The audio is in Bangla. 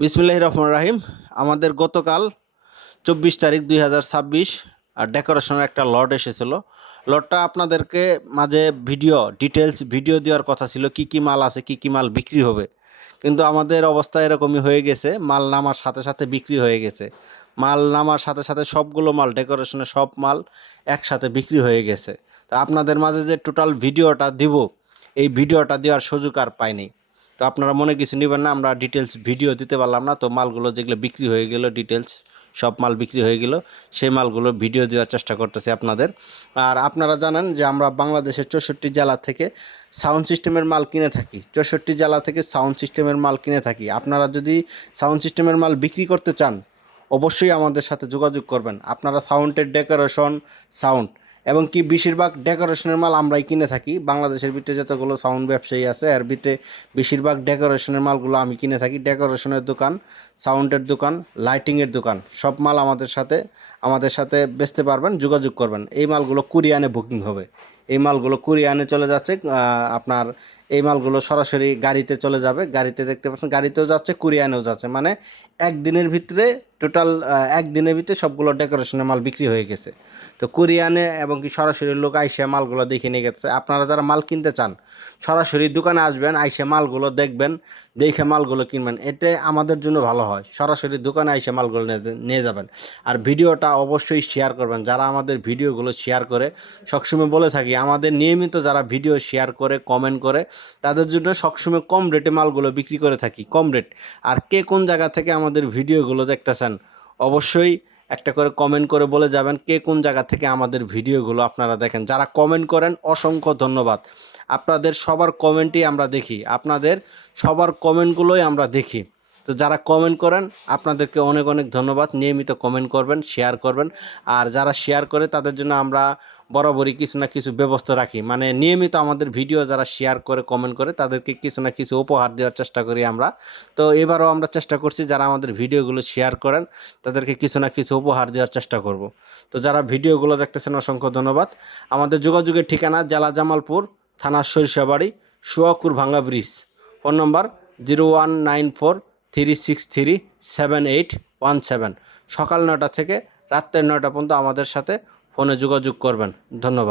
বিসমিল্লাহির রহমানির রহিম। আমাদের গতকাল 24 তারিখ 2026 ডেকোরেশনের একটা লট এসেছিল। লটটা আপনাদেরকে মাঝে ডিটেলস ভিডিও দেওয়ার কথা ছিল, কি কি মাল আছে, কি কি মাল বিক্রি হবে। কিন্তু আমাদের অবস্থা এরকমই হয়ে গেছে, মাল নামার সাথে সাথে বিক্রি হয়ে গেছে। মাল নামার সাথে সাথে সবগুলো মাল, ডেকোরেশনের সব মাল একসাথে বিক্রি হয়ে গেছে। তো আপনাদের মাঝে যে টোটাল ভিডিওটা দিব, এই ভিডিওটা দেওয়ার সুযোগ আর পাইনি। তো আপনারা মনে কিছু নেবেন না, আমরা ডিটেলস ভিডিও দিতে পারলাম না। তো মালগুলো যেগুলো বিক্রি হয়ে গেল, ডিটেলস সব মাল বিক্রি হয়ে গেল, সেই মালগুলো ভিডিও দেওয়ার চেষ্টা করতেছি আপনাদের। আর আপনারা জানেন যে আমরা বাংলাদেশের 64 জেলা থেকে সাউন্ড সিস্টেমের মাল কিনে থাকি। 64 জেলা থেকে সাউন্ড সিস্টেমের মাল কিনে থাকি। আপনারা যদি সাউন্ড সিস্টেমের মাল বিক্রি করতে চান, অবশ্যই আমাদের সাথে যোগাযোগ করবেন। আপনারা সাউন্ডের ডেকোরেশন, সাউন্ড এবং কি বেশিরভাগ ডেকোরেশনের মাল আমরাই কিনে থাকি। বাংলাদেশের ভিতরে যতগুলো সাউন্ড ব্যবসায়ী আছে, এর ভিতরে বেশিরভাগ ডেকোরেশনের মালগুলো আমি কিনে থাকি। ডেকোরেশনের দোকান, সাউন্ডের দোকান, লাইটিংয়ের দোকান, সব মাল আমাদের সাথে বেচতে পারবেন, যোগাযোগ করবেন। এই মালগুলো কুরিয়ানে বুকিং হবে। এই মালগুলো কুরিয়ানে চলে যাচ্ছে। আপনার এই মালগুলো সরাসরি গাড়িতে চলে যাবে। গাড়িতে দেখতে পাচ্ছেন, গাড়িতেও যাচ্ছে, কুরিয়ানেও যাচ্ছে। মানে একদিনের ভিতরে টোটাল একদিনের ভিতরে সবগুলো ডেকোরেশনের মাল বিক্রি হয়ে গেছে। তো কুরিয়ানে এবং কি সরাসরি লোক আইসে মালগুলো দেখে নিয়ে গেছে। আপনারা যারা মাল কিনতে চান, সরাসরি দোকানে আসবেন, আইসে মালগুলো দেখবেন, দেখে মালগুলো কিনবেন। এতে আমাদের জন্য ভালো হয়। সরাসরি দোকানে আইসে মালগুলো নিয়ে যাবেন। আর ভিডিওটা অবশ্যই শেয়ার করবেন। যারা আমাদের ভিডিওগুলো শেয়ার করে, সবসময় বলে থাকি, আমাদের নিয়মিত যারা ভিডিও শেয়ার করে, কমেন্ট করে, তাদের জন্য সবসময় কম রেটে মালগুলো বিক্রি করে থাকি, কম রেট। আর কে কোন জায়গা থেকে আমাদের ভিডিওগুলো দেখতেছেন, অবশ্যই একটা করে কমেন্ট করে বলে যাবেন কে কোন জায়গা থেকে আমাদের ভিডিওগুলো আপনারা দেখেন। যারা কমেন্ট করেন, অসংখ্য ধন্যবাদ। আপনাদের সবার কমেন্টই আমরা দেখি, আপনাদের সবার কমেন্টগুলোই আমরা দেখি। তো যারা কমেন্ট করেন, আপনাদেরকে অনেক অনেক ধন্যবাদ। নিয়মিত কমেন্ট করবেন, শেয়ার করবেন। আর যারা শেয়ার করে, তাদের জন্য আমরা বরাবরই কিছু না কিছু ব্যবস্থা রাখি। মানে নিয়মিত আমাদের ভিডিও যারা শেয়ার করে, কমেন্ট করে, তাদেরকে কিছু না কিছু উপহার দেওয়ার চেষ্টা করি আমরা। তো এবারও আমরা চেষ্টা করছি, যারা আমাদের ভিডিওগুলো শেয়ার করেন, তাদেরকে কিছু না কিছু উপহার দেওয়ার চেষ্টা করব। তো যারা ভিডিওগুলো দেখতেছেন, অসংখ্য ধন্যবাদ। আমাদের যোগাযোগের ঠিকানা জেলা জামালপুর, থানা সরিষাবাড়ি, সুয়াকুর ভাঙ্গা ব্রিজ। ফোন নম্বর 019436377817। সকাল 9টা থেকে রাত্রের 9টা পর্যন্ত আমাদের সাথে ফোনে যোগাযোগ করবেন। ধন্যবাদ।